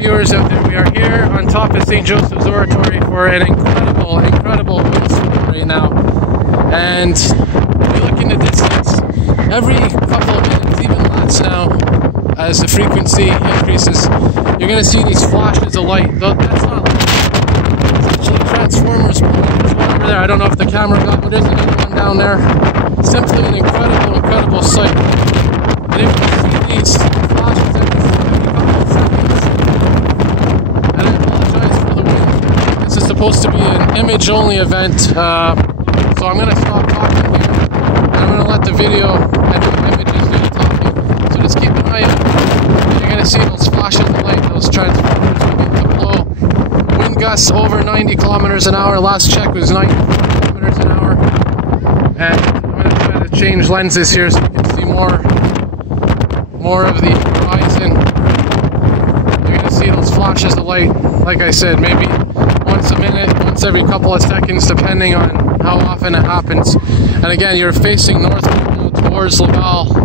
viewers out there, we are here on top of Saint Joseph's Oratory for an incredible windstorm right now. And if you look in the distance, every couple of minutes, even less now, as the frequency increases, you're going to see these flashes of light. That's not light. It's actually transformers. There's one over there. I don't know if the camera got, but there's another one down there. Simply an incredible sight. And if you see these flashes every couple of seconds, and I apologize for the wind. This is supposed to be an image-only event, so I'm going to stop talking here, and I'm going to let the video and the images do the talking. So just keep an eye out, and you're going to see those flashes of light, those transformers begin to blow. Wind gusts over 90 kilometers an hour. Last check was 90 kilometers an hour. And I'm going to try to change lenses here so you can see more of the horizon. You're going to see those flashes of light, like I said, maybe once a minute, once every couple of seconds, depending on how often it happens. And again, you're facing north towards Laval.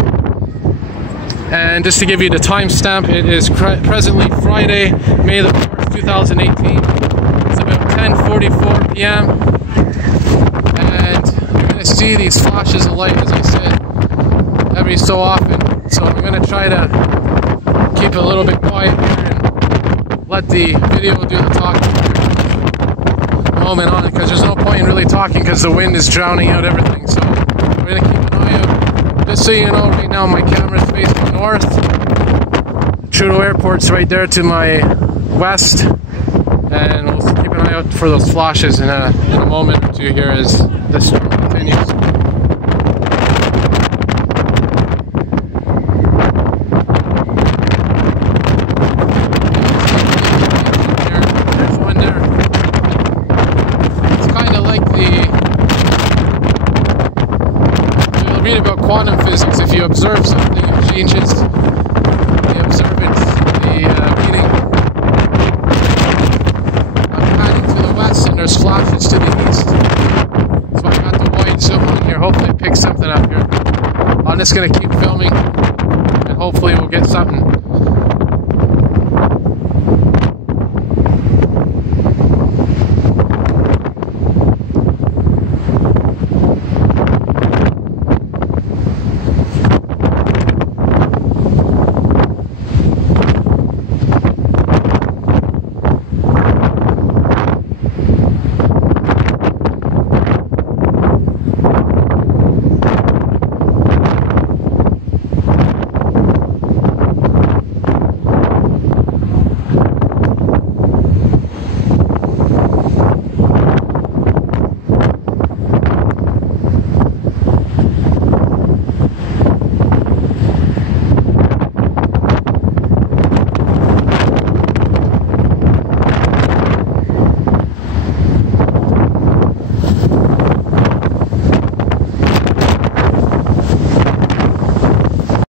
And just to give you the timestamp, it is presently Friday, May the 4th, 2018. It's about 10:44 p.m. And you're going to see these flashes of light, as I said, every so often. So I'm going to try to keep it a little bit quiet here and let the video do the talking moment on it, because there's no point in really talking because the wind is drowning out everything. So we're going to keep an eye out. Just so you know, right now my camera's facing north. Trudeau Airport's right there to my west, and we'll keep an eye out for those flashes in a moment or two here as the storm continues. There's one there. It's kind of like you'll read about quantum physics. If you observe something, it changes the observance, the reading. I'm panning to the west and there's flashes to the east. So I got the wide zoom on here. Hopefully it picks something up here. I'm just going to keep filming and hopefully we'll get something.